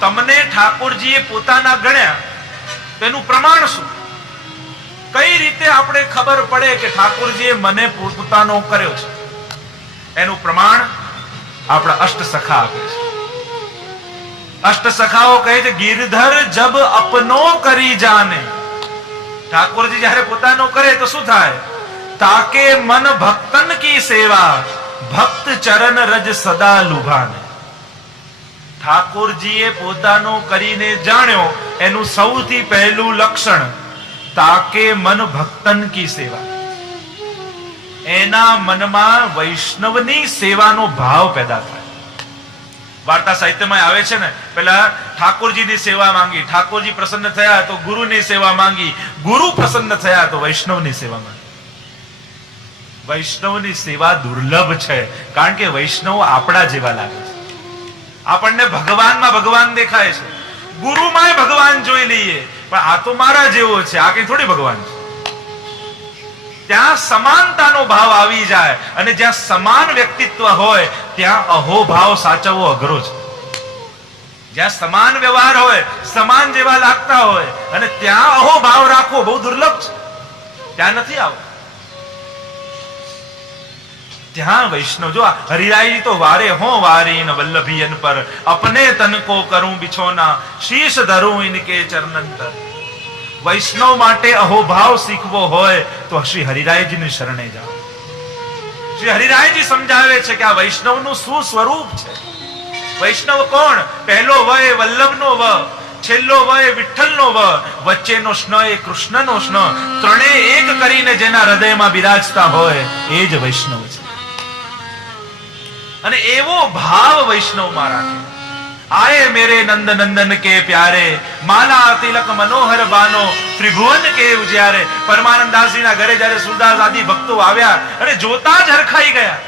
તમને ઠાકોરજીએ પોતાના ગણ્યા તેનું પ્રમાણ શું? કઈ રીતે આપણે ખબર પડે કે ઠાકોરજીએ મને પોતાનો કર્યો છે? એનું પ્રમાણ આપણા અષ્ટસખા આપે છે. અષ્ટસખાઓ કહે છે ગિરધર જબ અપનો કરી જાને. ઠાકોરજી જ્યારે પોતાનો કરે તો શું થાય? તાકે મન ભક્તન કી સેવા ભક્ત ચરણ રજ સદા લુભાને. ઠાકોરજીએ પોતાનો કરીને જાણ્યો એનું સૌથી પહેલું લક્ષણ તાકે મન ભક્તન કી સેવા. એના મનમાં વૈષ્ણવની સેવાનો ભાવ પેદા થાય. વાર્તા સાહિત્યમાં આવે છે ને, પેલા ઠાકોરજીની સેવા માંગી, ઠાકોરજી પ્રસન્ન થયા તો ગુરુની સેવા માંગી, ગુરુ પ્રસન્ન થયા તો વૈષ્ણવની સેવા માંગી. વૈષ્ણવની સેવા દુર્લભ છે, કારણ કે વૈષ્ણવ આપણા જેવા લાગે છે. આપણને ભગવાનમાં ભગવાન દેખાય છે, ગુરુમાં ભગવાન જોઈ લઈએ, પણ આ તો મારા જેવો છે, આ કઈ થોડી ભગવાન છે. ત્યાં સમાનતાનો ભાવ આવી જાય, અને જ્યાં સમાન વ્યક્તિત્વ હોય ત્યાં અહોભાવ સાચવવો અઘરો છે. જ્યાં સમાન વ્યવહાર હોય, સમાન જેવા લાગતા હોય, અને ત્યાં અહોભાવ રાખવો બહુ દુર્લભ છે. ત્યાં નથી આવતો. ત્યાં વૈષ્ણવ જો હરિરાય તો વારે હો વારી ન વલ્લભીયન પર અપને તન કો કરું બિછોના શીશ ધરું ઇનકે ચરણન પર. વૈષ્ણવ માટે અહોભાવ શીખવો હોય તો શ્રી હરિરાયજીની શરણે જાઓ. શ્રી હરિરાયજી સમજાવે છે કે આ વૈષ્ણવનું શું સ્વરૂપ છે. વૈષ્ણવ કોણ? પહેલો વ એ વલ્લભનો વ, છેલ્લો વ એ વિઠ્ઠલનો વ, વચ્ચેનો સ્ન એ કૃષ્ણનો સ્ન. ત્રણેય એક કરીને જેના હૃદયમાં બિરાજતા હોય એ જ વૈષ્ણવ છે. અને એવો ભાવ વૈષ્ણવમાં રાખે. આયે મેરે નંદ નંદન કે પ્યારે માલા તિલક મનોહર બાનો ત્રિભુવન કે ઉજ્યારે. પરમાનંદાસજીના ઘરે જ્યારે સુરદાસ આદિ ભક્તો આવ્યા અને જોતા જ હરખાઈ ગયા.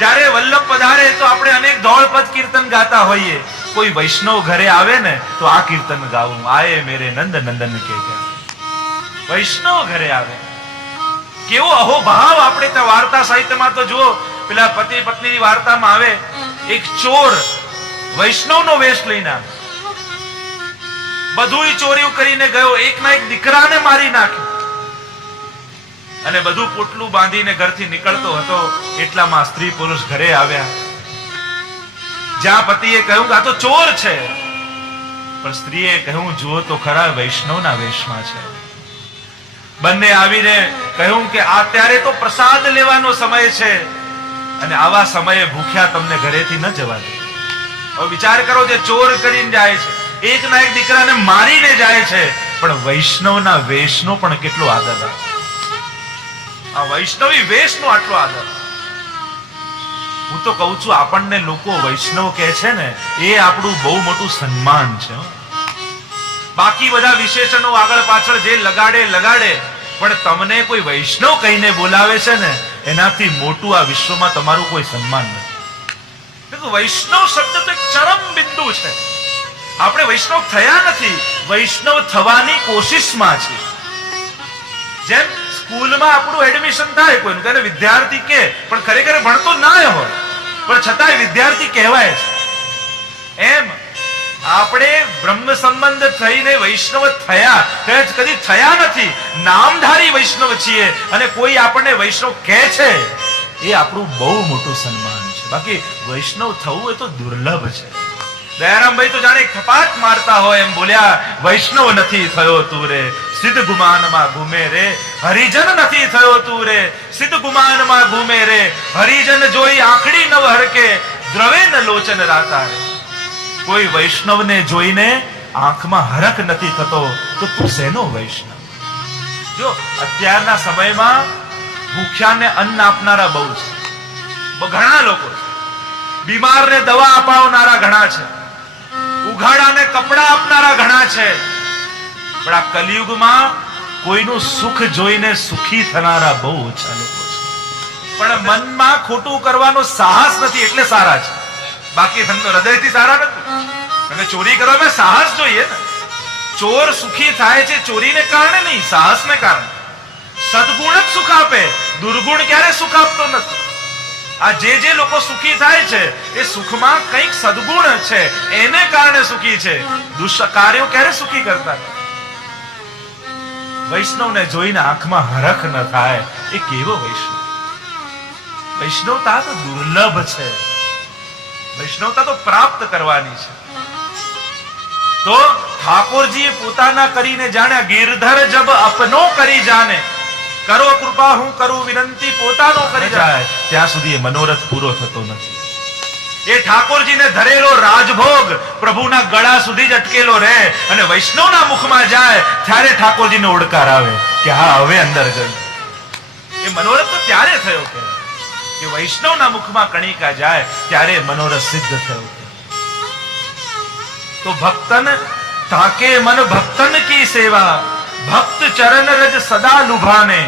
જ્યારે વલ્લભ પધારે તો આપણે અનેક ધોળપદ કીર્તન ગાતા હોઈએ, કોઈ વૈષ્ણવ ઘરે આવે ને તો આ કીર્તન ગાવું, આયે મેરે નંદ નંદન કે પ્યારે. વૈષ્ણવ ઘરે આવે કેવો અહોભાવ. આપણે ત્યાં વાર્તા સાહિત્યમાં તો જુઓ, પેલા પતિ પત્નીની વાર્તામાં આવે, એક ચોર વૈષ્ણવનો વેશ લઈને આવે, બધું ચોરી કરીને ગયો, એકના એક દીકરાને મારી નાખ્યો, અને બધું પોટલું બાંધીને ઘરથી નીકળતો હતો. એટલામાં સ્ત્રી પુરુષ ઘરે આવ્યા. જ્યાં પતિએ કહ્યું કે આ તો ચોર છે, પણ સ્ત્રીએ કહ્યું જુઓ તો ખરા વૈષ્ણવના વેશમાં છે. બંને આવીને કહ્યું કે અત્યારે તો પ્રસાદ લેવાનો સમય છે, અને આવા સમયે ભૂખ્યા તમને ઘરેથી ન જવા દે. હવે વિચાર કરો, જે ચોર કરીને જાય છે, એકના એક દીકરાને મારીને જાય છે, પણ વૈષ્ણવના વેશનો પણ કેટલો આદર રાખે. આ વૈષ્ણવી વેશનો આટલો આદર. હું તો કહું છું, આપણને લોકો વૈષ્ણવ કહે છે ને, એ આપણું બહુ મોટું સન્માન છે. બાકી બધા વિશેષણો આગળ પાછળ જે લગાડે, પણ તમને કોઈ વૈષ્ણવ કહીને બોલાવે છે ને, એનાથી મોટું આ વિશ્વમાં તમારું કોઈ સન્માન નથી. વૈષ્ણવ શબ્દ તો એક ચરમ બિંદુ છે. આપણે વૈષ્ણવ થયા નથી, વૈષ્ણવ થવાની કોશિશમાં છે. જેમ સ્કૂલમાં આપણું એડમિશન થાય કોઈનું, તેને વિદ્યાર્થી કે, પણ ખરેખર ભણતો ના હોય, પણ છતાંય વિદ્યાર્થી કહેવાય છે. એમ આપણે બ્રહ્મ સંબંધ થઈને વૈષ્ણવ થયા કદી થયા નથી. નામધારી વૈષ્ણવ છીએ, અને કોઈ આપણને વૈષ્ણવ કહે છે, એ આપણું બહુ મોટું સન્માન છે. બાકી વૈષ્ણવ થવું એ તો દુર્લભ છે. દયારામભાઈ તો જાણે ખપાટ મારતા હોય એમ બોલ્યા, વૈષ્ણવ નથી થયો તું રે સિદ્ધ ગુમાનમાં ઘૂમે રે, હરિજન નથી થયો તું રે સિદ્ધ ગુમાનમાં ઘૂમે રે, હરિજન જોઈ આંખડી નવ હરકે દ્રવે ન લોચન રાતા રે. કોઈ વૈષ્ણવને જોઈને આંખમાં હરખ નથી થતો તો તું શેનો વૈષ્ણવ? જો અત્યારના સમયમાં ભૂખ્યાને અન્ન આપનારા બહુ છે, ઘણા લોકો છે. બીમારને દવા અપાવનારા ઘણા છે, ઉઘાડાને કપડા આપનારા ઘણા છે. પણ આ કલિયુગમાં કોઈનું સુખ જોઈને સુખી થનારા બહુ ઓછા લોકો છે. પણ મનમાં ખોટું કરવાનો સાહસ નથી એટલે સારા છે, બાકી હૃદયથી સારા નથી. અને ચોરી કરવામાં સાહસ જોઈએ ને. ચોર સુખી થાય છે ચોરીને કારણે નહીં, સાહસને કારણે. સદગુણ જ સુખ આપે, દુર્ગુણ ક્યારે સુખ આપતો નથી. આ જે લોકો સુખી થાય છે એ સુખમાં કંઈક સદગુણ છે, એને કારણે સુખી છે. દુષ્કાર્યો ક્યારે સુખી કરતા? વૈષ્ણવને જોઈને આંખમાં હરખ ન થાય એ કેવો વૈષ્ણવ? વૈષ્ણવતા તો દુર્લભ છે, વૈષ્ણવતા તો પ્રાપ્ત કરવાની છે. તો ઠાકોરજીએ પોતાના કરીને જાણ્યા, ગિરધર જબ અપનો કરી જાને, કરો કૃપા હું કરું વિનંતી પોતાનો કરી જાય, ત્યાં સુધી એ મનોરથ પૂરો થતો નથી. એ ઠાકોરજીને ધરેલો રાજભોગ પ્રભુના ગળા સુધી જ અટકેલો રહે અને વૈષ્ણવના મુખમાં જાય ત્યારે ઠાકોરજીને ઓડકાર આવે કે હા હવે અંદર ગયું. એ મનોરથ તો ત્યારે થયો કે વૈષ્ણવના મુખમાં કણિકા જાય ત્યારે મનોરથ સિદ્ધ થયો. તો ભક્તન તાકે મન ભક્તન કી સેવા, ભક્ત ચરણ રજ સદા લુભાને,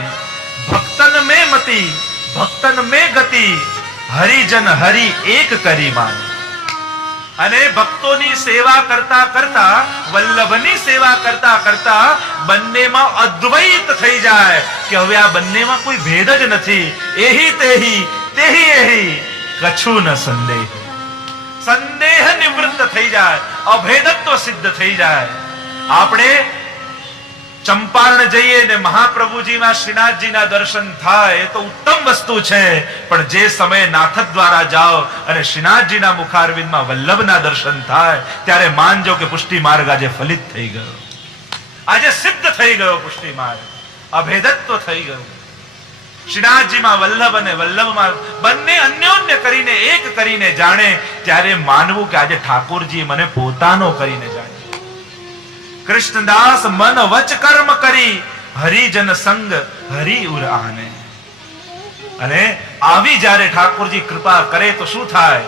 ભક્તન में मति भक्तन में गति, હરિજન હરિ એક કરી માને. અને ભક્તોની સેવા કરતા કરતા, વલ્લભની સેવા કરતા કરતા બંનેમાં અદ્વૈત થઈ જાય કે હવે આ બંનેમાં કોઈ ભેદ જ નથી. એહી તેહી તેહી એહી કછું ન સંદેહ, સંદેહ નિવૃત્ત થઈ જાય, અભેદત્વ સિદ્ધ થઈ જાય. આપણે ચંપારણ જઈએ ને મહાપ્રભુજીમાં શ્રીનાથજીના દર્શન થાય એ તો ઉત્તમ વસ્તુ છે, પણ જે સમયે નાથ દ્વારા જાઓ અને શ્રીનાથજીના મુખારવિંદમાં વલ્લભના દર્શન થાય ત્યારે માનજો કે પુષ્ટિ માર્ગ આજે ફલિત થઈ ગયો, આજે સિદ્ધ થઈ ગયો. પુષ્ટિ માર્ગ અભેદત્વ થઈ ગયું. શ્રીનાથજીમાં વલ્લભ અને વલ્લભમાં બંને અન્યોન્ય કરીને એક કરીને જાણે ત્યારે માનવું કે આજે ઠાકોરજી મને પોતાનો કરીને જાણે. કૃષ્ણદાસ મન વચ કર્મ કરી, હરિજન સંગ હરિ ઉર આને. અને આવી જ્યારે ઠાકોરજી કૃપા કરે તો શું થાય?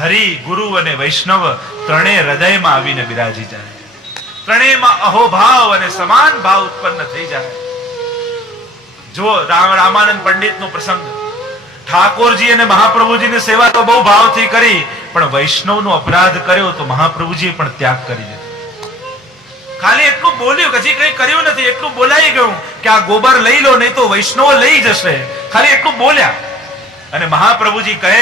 હરિ, ગુરુ અને વૈષ્ણવ ત્રણેય હૃદયમાં આવીને બિરાજી જાય. ત્રણેયમાં અહોભાવ અને સમાન ભાવ ઉત્પન્ન થઈ જાય. જો રામાનંદ પંડિત નો પ્રસંગ, ઠાકોરજી અને મહાપ્રભુજીની સેવા તો બહુ ભાવથી કરી, પણ વૈષ્ણવનો અપરાધ કર્યો તો મહાપ્રભુજીએ પણ ત્યાગ કરી દીધો. ખાલી એટલું બોલ્યું કે હજી કઈ કર્યું નથી, એટલું બોલાઈ ગયું કે આ ગોબર લઈ લો નહીં તો વૈષ્ણવ લઈ જશે. ખાલી એટલું બોલ્યા અને મહાપ્રભુજી કહે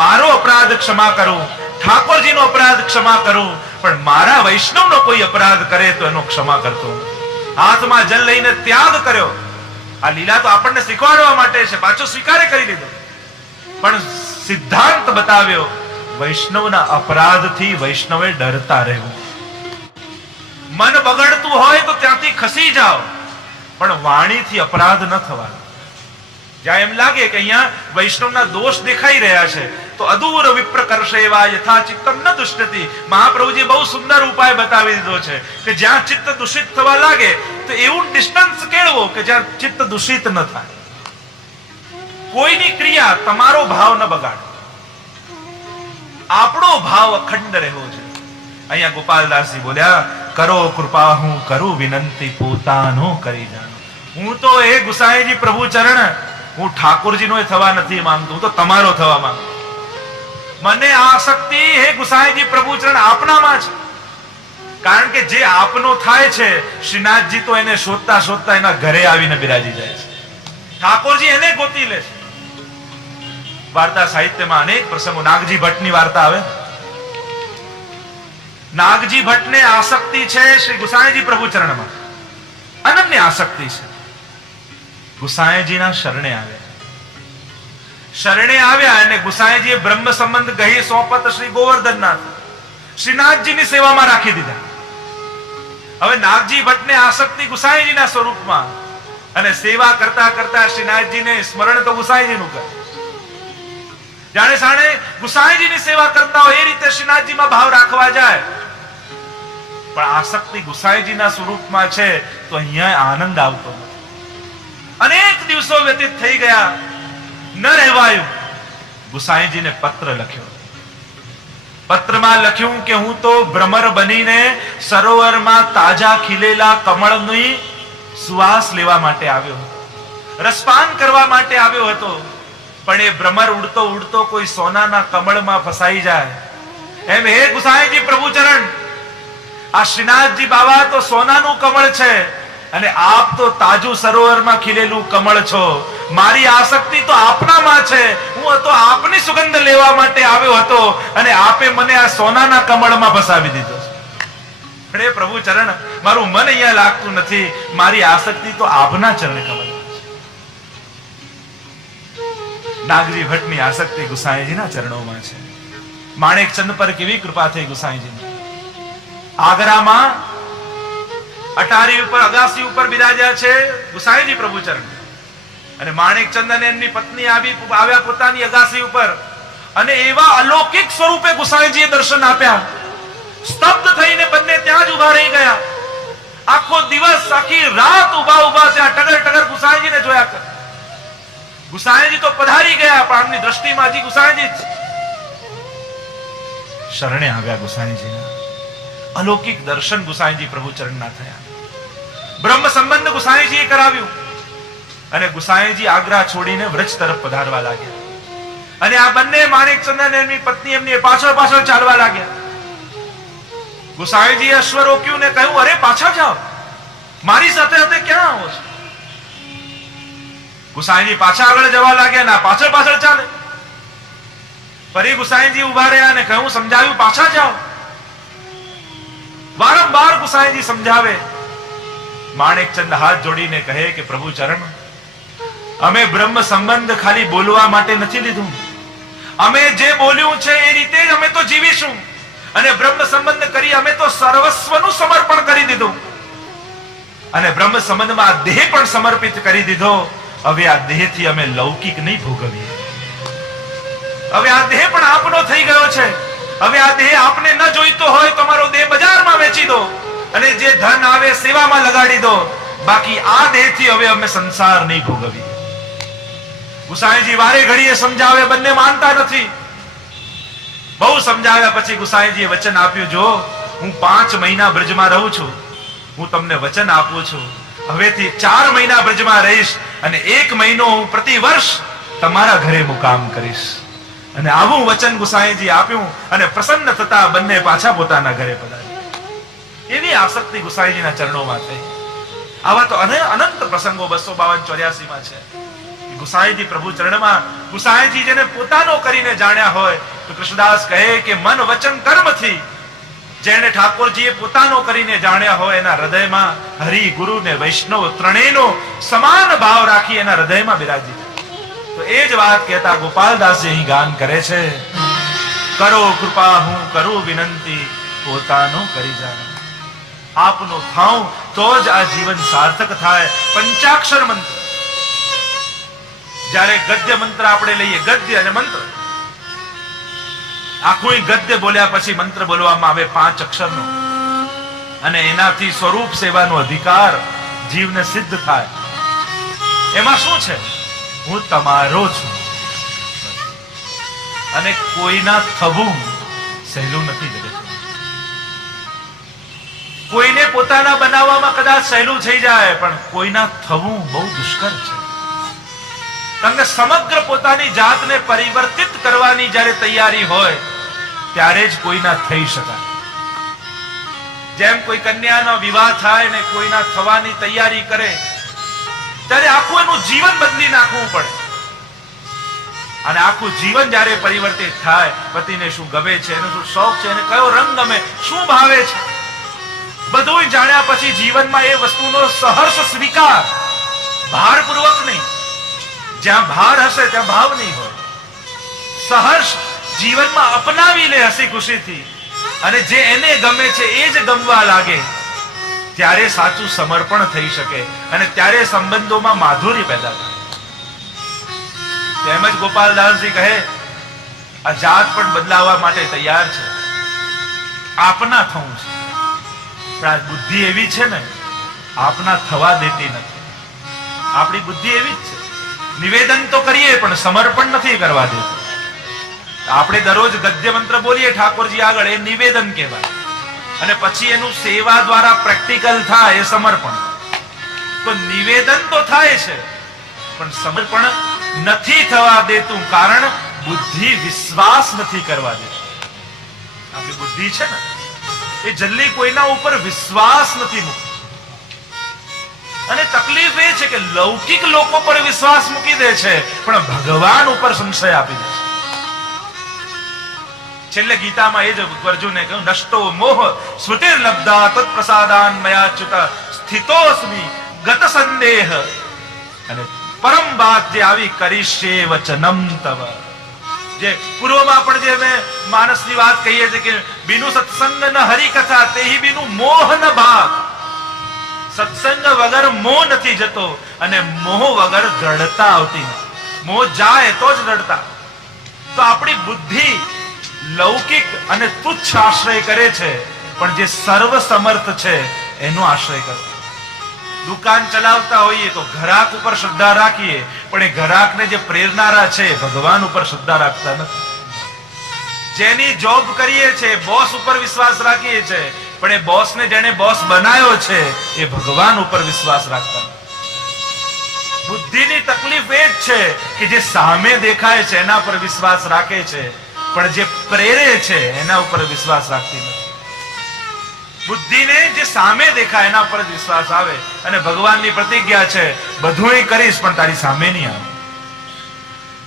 મારો અપરાધ ક્ષમા કરું, ઠાકોરજીનો અપરાધ ક્ષમા કરું, પણ મારા વૈષ્ણવનો કોઈ અપરાધ કરે તો એનો ક્ષમા કરતો. હાથમાં જલ લઈને ત્યાગ કર્યો. આ લીલા તો આપણને શીખવાડવા માટે છે, પાછો સ્વીકારે કરી લીધો, પણ સિદ્ધાંત બતાવ્યો વૈષ્ણવના અપરાધથી વૈષ્ણવે ડરતા રહેવું. મન બગડતું હોય તો ત્યાંથી ખસી જાઓ, પણ વાણીથી અપરાધ ન થવાનો. જ્યાં એમ લાગે કે અહીંયા વૈષ્ણવના દોષ દેખાઈ રહ્યા છે તો અદૂર વિપ્ર કરશેવા યથા ચિત્તમ ન દુષ્ટતિ. મહાપ્રભુજી બહુ સુંદર ઉપાય બતાવી દીધો છે કે જ્યાં ચિત્ત દૂષિત થવા લાગે તો એવું ડિસ્ટન્સ કેળવો કે જ્યાં ચિત્ત દૂષિત ન થાય. કોઈની ક્રિયા તમારો ભાવ ન બગાડે, આપણો ભાવ અખંડ રહેવો છે. અહીંયા ગોપાલદાસજી બોલ્યા કરો કૃપા હું કરું વિનંતી પોતાનો કરી જાણો. હું તો એ ગુસાઈજી પ્રભુ ચરણ, હું ઠાકોરજીનો થવા નથી માંગતો, હું તો તમારો થવા માંગુ. મને આસક્તિ હે ગુસાઈજી પ્રભુ ચરણ આપનામાં છે, કારણ કે જે આપનો થાય છે શ્રીનાથજી તો એને શોધતા શોધતા એના ઘરે આવીને બિરાજી જાય છે. ઠાકોરજી એને ગોતી લે છે. વાર્તા સાહિત્યમાં અનેક પ્રસંગો, નાગજી ભટ્ટની વાર્તા આવે. નાગજી ભટ્ટને આસક્તિ છે શ્રી ગુસાઈજી પ્રભુ ચરણમાં, અનન્ય આસક્તિ છે. ગુસાઈજીના શરણે આવ્યા. શરણે આવ્યા અને ગુસાઈજીએ બ્રહ્મ સંબંધ ગહી સોંપત શ્રી ગોવર્ધનનાથ શ્રીનાથજીની સેવામાં રાખી દીધા. હવે નાગજી ભટ્ટને આસક્તિ ગુસાઈજીના સ્વરૂપમાં, અને સેવા કરતા કરતા શ્રીનાથજીને સ્મરણ તો ગુસાઈજીનું કરે. જાણે સાણે ગુસાઈજીની સેવા કરતા હોય એ રીતે શ્રીનાથજીમાં ભાવ રાખવા જાય, પણ આસક્તિ ગુસાઈજીના સ્વરૂપમાં છે તો અહીંયા આનંદ આવતો નથી. અનેક દિવસો વ્યતીત થઈ ગયા, ન રહેવાયું. ગુસાઈજીને પત્ર લખ્યો. પત્રમાં લખ્યું કે હું તો ભ્રમર બનીને સરોવરમાં તાજા ખીલેલા કમળની સુવાસ લેવા માટે આવ્યો હતો, રસપાન કરવા માટે આવ્યો હતો, પણ એ ભ્રમર ઉડતો ઉડતો કોઈ સોનાના કમળમાં ફસાઈ જાય. એમ હે ગુસાઈજી પ્રભુ ચરણ, આ શ્રીનાથજી બાબા તો સોનાનું કમળ છે અને આપ તો તાજું સરોવરમાં ખીલેલું કમળ છો. મારી આસક્તિ તો આપનામાં છે, હું હું હતો આપની સુગંધ લેવા માટે આવ્યો હતો અને આપે મને આ સોનાના કમળમાં ફસાવી દીધો છે. અરે પ્રભુ ચરણ, મારું મન અહીંયા લાગતું નથી, મારી આસક્તિ તો આપના ચરણ કમળમાં છે. નાગજી ભટ્ટની આસક્તિ ગુસાઈજીના ચરણોમાં છે. માણેકચંદ પર કેવી કૃપા થઈ ગુસાઈજીની. આગ્રામાં અટારી ઉપર અગાસી ઉપર બિરાજ્યા છે ગુસાઈજી પ્રભુચરણ, અને માણેકચંદ અને એમની પત્ની આવ્યા પોતાની અગાસી ઉપર, અને એવા અલૌકિક સ્વરૂપે ગુસાઈજીએ દર્શન આપ્યા. સ્તબ્ધ થઈને બંને ત્યાં જ ઉભા રહી ગયા. આખો દિવસ આખી રાત ઉભા ત્યાં ટગર ટગર ગુસાઈજીને જોયા કર. ગુસાઈજી તો પધારી ગયા, પણ આમની દ્રષ્ટિમાં હજી ગુસાઈજી જ શરણે આવ્યા. ગુસાઈજીના અલૌકિક દર્શન ગુસાઈજી પ્રભુચરણના થયા. બ્રહ્મ સંબંધ ગુસાઈજીએ કરાવ્યું, અને ગુસાઈજી આગ્રા છોડીને વ્રજ તરફ પધારવા લાગ્યા. અને આ બંને માણેકચંદ અને એમની પત્ની એમની પાછળ પાછળ ચાલવા લાગ્યા. ગુસાઈજીએ અશ્વ રોક્યું ને કહ્યું, અરે પાછા જાઓ, મારી સાથે સાથે ક્યાં આવો છો? ગુસાઈજી પાછા આગળ જવા લાગ્યા ને પાછળ પાછળ ચાલે. ફરી ગુસાઈજી ઉભા રહ્યા અને કહ્યું, સમજાવ્યું, પાછા જાઓ. વારંવાર ગુસાઈજી સમજાવે. માણેકચંદ હાથ જોડીને કહે કે પ્રભુ ચરણ, અમે બ્રહ્મ સંબંધ ખાલી બોલવા માટે નથી લીધું. અમે જે બોલ્યું છે એ રીતે જ અમે તો જીવીશું, અને બ્રહ્મ સંબંધ કરી અમે તો સર્વસ્વનું સમર્પણ કરી દીધું, અને બ્રહ્મ સંબંધમાં દેહ પણ સમર્પિત કરી દીધો. હવે આ દેહથી અમે લૌકિક નહીં ભોગવીએ. હવે આ દેહ પણ આપનો થઈ ગયો છે. હવે આ દેહ આપને ન જોઈતો હોય તો મારો દેહ બજારમાં વેચી દો, અને જે ધન આવે સેવામાં લગાડી દો. બાકી આ દેહથી હવે અમે સંસાર નહીં ભોગવીએ. ગુસાઈજી વારે ઘડીએ સમજાવે, બંને માનતા નથી. બહુ સમજાવ્યા પછી ગુસાઈજીએ વચન આપ્યું, જો હું 5 મહિના બ્રજમાં રહું છું, હું તમને વચન આપું છું, હવેથી 4 મહિના બ્રજમાં રહીશ, અને 1 મહિનો હું પ્રતિ વર્ષ તમારા ઘરે મુકામ કરીશ. અને આવું વચન ગુસાઈજી આપ્યું, અને પ્રસન્ન થતા બંને પાછા પોતાના ઘરે પધાર્યા. એવી આસક્તિ ગુસાઈજીના ચરણોમાં થઈ. આવા તો અનંત પ્રસંગો 252-84 માં છે. ગુસાઈજી પ્રભુ ચરણમાં, ગુસાઈજી જેને પોતાનો કરીને જાણ્યા હોય, તો કૃષ્ણદાસ કહે કે મન વચન કર્મથી જેને ઠાકોરજીએ પોતાનો કરીને જાણ્યા હોય, એના હૃદયમાં હરિ, ગુરુ ને વૈષ્ણવ ત્રણેયનો સમાન ભાવ રાખી એના હૃદયમાં બિરાજી. તો એ જ વાત કહેતા ગોપાલદાસજી અહીં ગાન કરે છે, કરો કૃપા હું કરું વિનંતી, પોતાનો કરી જાણ આપનો થાઉં તો જ આ જીવન સાર્થક થાય. પંચાક્ષર મંત્ર, જ્યારે ગદ્ય મંત્ર આપણે લઈએ, ગદ્ય અને મંત્ર, આખું ગદ્ય બોલ્યા પછી મંત્ર બોલવામાં આવે 5 અક્ષરનો, અને એનાથી સ્વરૂપ સેવાનો અધિકાર જીવને સિદ્ધ થાય. એમાં શું છે? હું તમારો છું, અને કોઈના થવું સહેલું નથી. જગત કોઈને પોતાના બનાવવામાં કદાચ સહેલું થઈ જાય, પણ કોઈના થવું બહુ દુષ્કર છે. કારણ કે સમગ્ર પોતાની જાતને પરિવર્તિત કરવાની જ્યારે તૈયારી હોય, ત્યારે જ કોઈના થઈ શકાય. જેમ કોઈ કન્યાનો વિવાહ થાય ને કોઈના થવાની તૈયારી કરે, ત્યારે આખું એનું જીવન બદલી નાખવું પડે. અને આખું જીવન જ્યારે પરિવર્તિત થાય, પતિને શું ગમે છે, એનો શું શોખ છે, એને કયો રંગ ગમે, શું ભાવે છે, બધું જાણ્યા પછી જીવનમાં એ વસ્તુનો સહર્ષ સ્વીકાર, ભારપૂર્વક નહીં. જ્યાં ભાર હશે ત્યાં ભાવ નહીં હોય. સહર્ષ જીવનમાં અપનાવી લે હસી ખુશીથી, અને જે એને ગમે છે એ જ ગમવા લાગે, ત્યારે સાચું સમર્પણ થઈ શકે, અને ત્યારે સંબંધોમાં માધુર્ય પેદા થાય. તેમજ ગોપાલદાસજી કહે, આ જાત પણ બદલાવા માટે તૈયાર છે, આપના થવું છે. પણ આ બુદ્ધિ એવી છે ને, આપના થવા દેતી નથી. આપણી બુદ્ધિ એવી જ છે, નિવેદન તો કરીએ પણ સમર્પણ નથી કરવા દેતું. આપણે દરરોજ ગદ્ય મંત્ર બોલીએ ઠાકોરજી આગળ, એ નિવેદન કહેવાય, અને પછી એનું સેવા દ્વારા પ્રેક્ટિકલ થાય એ સમર્પણ. તો નિવેદન તો થાય છે, પણ સમર્પણ નથી થવા દેતું, કારણ બુદ્ધિ વિશ્વાસ નથી કરવા દેતી. આપણી બુદ્ધિ છે ને, એ જલ્દી કોઈના ઉપર વિશ્વાસ નથી મૂકતી. અને તકલીફ એ છે કે લૌકિક લોકો પર વિશ્વાસ મૂકી દે છે, પણ ભગવાન ઉપર સંશય આપી દે છે. છેલ્લે ગીતામાં એ જ અર્જુને કહ્યું, નષ્ટો મોહ સ્મૃતિર લબ્ધા તત્પ્રસાદાન મયાચ્યુત સ્થિતોસ્મિ ગત સંદેહ. અને પરમ વાત જે આવી, કરીશ્યે વચનમ તવ. જે પૂર્વમાં પણ જે મેં માનસની વાત કહીએ છીએ કે બિનુ સત્સંગ ન હરિકથા તેહી બિનુ મોહ ન ભાગ. સત્સંગ વગર મોહ નથી જતો અને મોહ વગર દ્રઢતા આવતી નથી. મોહ જાય તો જ દ્રઢતા. તો આપણી બુદ્ધિ લૌકિક અને તુચ્છ આશ્રય કરે છે, પણ જે સર્વ સમર્થ છે એનો આશ્રય કરો. દુકાન ચલાવતા હોઈએ તો ગ્રાહક ઉપર શ્રદ્ધા રાખીએ, પણ એ ગ્રાહકને જે પ્રેરનારા છે ભગવાન ઉપર શ્રદ્ધા રાખતા નથી. જેની જોબ કરીએ છે બોસ ઉપર વિશ્વાસ રાખીએ છે, પણ એ બોસને જેને બોસ બનાવ્યો છે એ ભગવાન ઉપર વિશ્વાસ રાખતા નથી. બુદ્ધિની તકલીફ એ જ છે કે જે સામે દેખાય છે એના પર વિશ્વાસ રાખે છે, પણ જે પ્રેરે છે એના ઉપર વિશ્વાસ રાખતી નથી. બુદ્ધિને જે સામે દેખાય એના પર જ વિશ્વાસ આવે. અને ભગવાનની પ્રતિજ્ઞા છે, બધુંય કરીશ પણ તારી સામે નહીં આવે.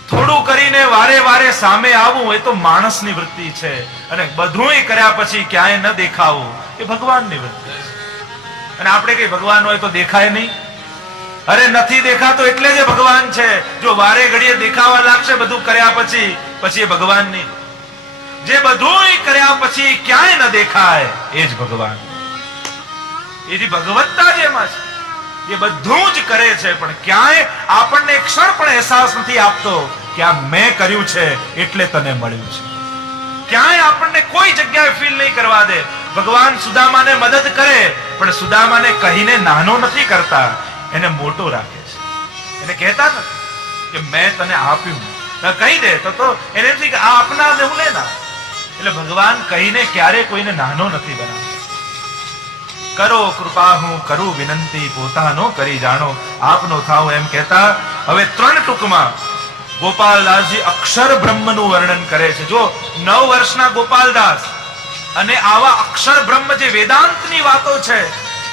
થોડું કરીને વારે વારે સામે આવવું એ તો માણસની વૃત્તિ છે, અને બધુંય કર્યા પછી ક્યાંય ન દેખાવું એ ભગવાનની વૃત્તિ છે. અને આપણે કઈ ભગવાન હોય તો દેખાય નહીં? અરે નથી દેખાતો એટલે જ ભગવાન છે. જો વારે ઘડીએ દેખાવા લાગશે બધું કર્યા પછી એ ભગવાન નહીં. જે બધુંય કર્યા પછી ક્યાંય ન દેખાય એ જ ભગવાન. એની ભગવત્તા જેમાં છે. એ બધું જ કરે છે, પણ ક્યાંય આપણને એક ક્ષણ પણ અહેસાસ નથી આપતો કે આ મેં કર્યું છે એટલે તને મળ્યું છે. ક્યાંય આપણને કોઈ જગ્યાએ ફીલ નહીં કરવા દે. ભગવાન સુદામાને મદદ કરે, પણ સુદામાને કહીને નાનો નથી કરતા, એને મોટો રાખે છે. એને કહેતા નથી કે મેં તને આપ્યું, કહી દે તો એને એમ કે આ આપનારને હું લેના. એટલે ભગવાન કહીને ક્યારે કોઈને નાનો નથી બનાવતો. કરો કૃપા હું કરું વિનંતી, પોતાનો કરી જાણો આપનો થાવ એમ કહેતા. હવે 3 ટૂંકમાં ગોપાલદાસજી અક્ષર બ્રહ્મનું વર્ણન કરે છે. જો 9 વર્ષના ગોપાલદાસ અને આવા અક્ષર બ્રહ્મ જે વેદાંતની વાતો છે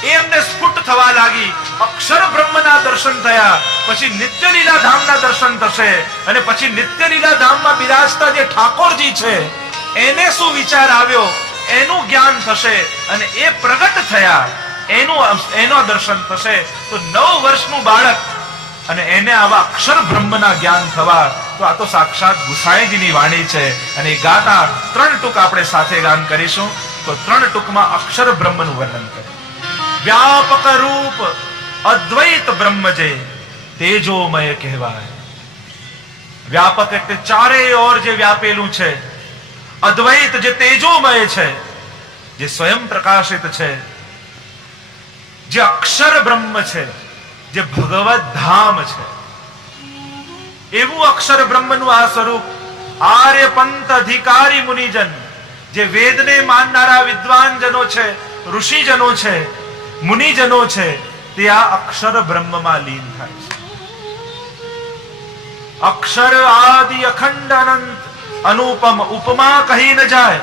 એ એમને સ્ફુટ થવા લાગી. અક્ષર બ્રહ્મના દર્શન થયા, પછી નિત્યલીલા ધામના દર્શન થશે, અને પછી નિત્યલીલા ધામમાં બિરાજતા જે ઠાકોરજી છે એને શું વિચાર આવ્યો એનું જ્ઞાન થશે, અને એ પ્રગટ થયા એનો દર્શન થશે. તો 9 વર્ષનું બાળક અને એને આવા અક્ષર બ્રહ્મના જ્ઞાન થવા, તો આ તો સાક્ષાત ગુસાઈજીની વાણી છે. અને એ ગાતા 3 ટૂંક આપણે સાથે ગાન કરીશું. તો 3 ટૂંકમાં અક્ષર બ્રહ્મનું વર્ણન કરે. વ્યાપક રૂપ અદ્વૈત બ્રહ્મ જે તેજોમય કહેવાય. વ્યાપક એટલે ચારેય ઓર જે વ્યાપેલું છે. અદ્વૈત જે તેજોમય છે, જે સ્વયં પ્રકાશિત છે, જે અક્ષર બ્રહ્મ છે, જે ભગવત ધામ છે, એવું અક્ષર બ્રહ્મનું આ સ્વરૂપ. આર્ય પંથ અધિકારી મુનિજન, જે વેદને માનનારા વિદ્વાનજનો છે, ઋષિજનો છે, મુનિજનો છે, તે આ અક્ષર બ્રહ્મમાં લીન થાય છે. અક્ષર આદિ અખંડ અનંત અનુપમ, ઉપમા કહી ન જાય.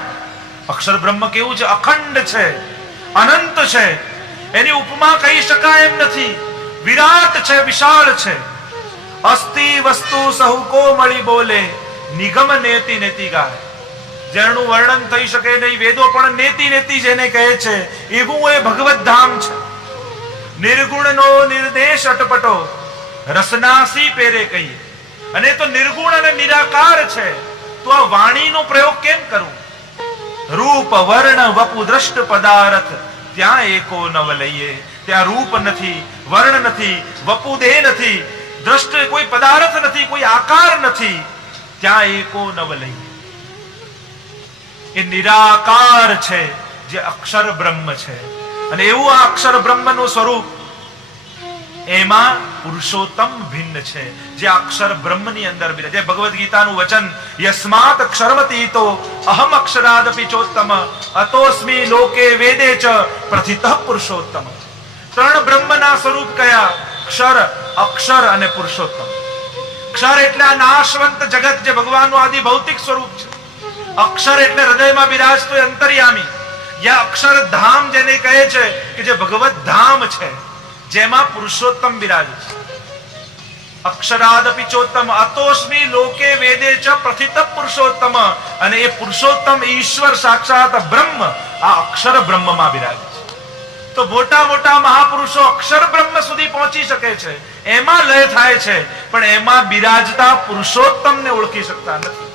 અક્ષર બ્રહ્મ કેવું છે? અખંડ છે, અનંત છે, એની ઉપમા કહી શકાય એમ નથી. વિરાટ છે, વિશાળ છે. અસ્તિ વસ્તુ સહુ કો મળી બોલે, નિગમ નેતિ નેતિ ગાય. જેનું વર્ણન થઈ શકે નહીં. વેદો પણ નેતિ નેતિ જેને કહે છે એવું એ ભગવત ધામ છે. નિર્ગુણનો નિર્દેશ અટપટો, રસનાસી પેરે કહીએ. અને તો નિર્ગુણ અને નિરાકાર છે, તો આ વાણીનો પ્રયોગ કેમ કરવું? રૂપ વર્ણ વપુ દ્રષ્ટ પદાર્થ, ત્યાં એકો નવ લઈએ. ત્યાં રૂપ નથી, વર્ણ નથી, વપુ દેહ નથી, દ્રષ્ટ કોઈ પદાર્થ નથી, કોઈ આકાર નથી, ત્યાં એકો નવ લઈએ. એ નિરાકાર છે જે અક્ષર બ્રહ્મ છે. અને એવું આ અક્ષર બ્રહ્મનું સ્વરૂપ, એમાં પુરુષોત્તમ ભિન્ન છે, જે અક્ષર બ્રહ્મની અંદર બિરાજે. જે ભગવદ ગીતાનું વચન, યસ્માત અક્ષરમતીતો અહમ અક્ષરાદપી ચોત્તમ અતોસ્મિ લોકે વેદે ચ પ્રથિતઃ પુરુષોત્તમ. 3 બ્રહ્મના સ્વરૂપ કયા? ક્ષર, અક્ષર અને પુરુષોત્તમ. ક્ષર એટલે આ નાશવંત જગત જે ભગવાનનું આદિ ભૌતિક સ્વરૂપ છે. અક્ષર એટલે હૃદયમાં બિરાજતો અંતર્યામી, યા અક્ષર ધામ જેને કહે છે કે જે ભગવત ધામ છે. જેમાં પુરુષોત્તમ બિરાજે છે. અક્ષરાદપિ ચોત્તમ અતોસ્મિ લોકે વેદે ચ પ્રથિત પુરુષોત્તમ. અને એ પુરુષોત્તમ ઈશ્વર સાક્ષાત બ્રહ્મ આ અક્ષર બ્રહ્મમાં બિરાજે છે. તો મોટા મોટા મહાપુરુષો અક્ષર બ્રહ્મ સુધી પહોંચી શકે છે, એમાં લય થાય છે, પણ એમાં બિરાજતા પુરુષોત્તમને ઓળખી શકતા નથી.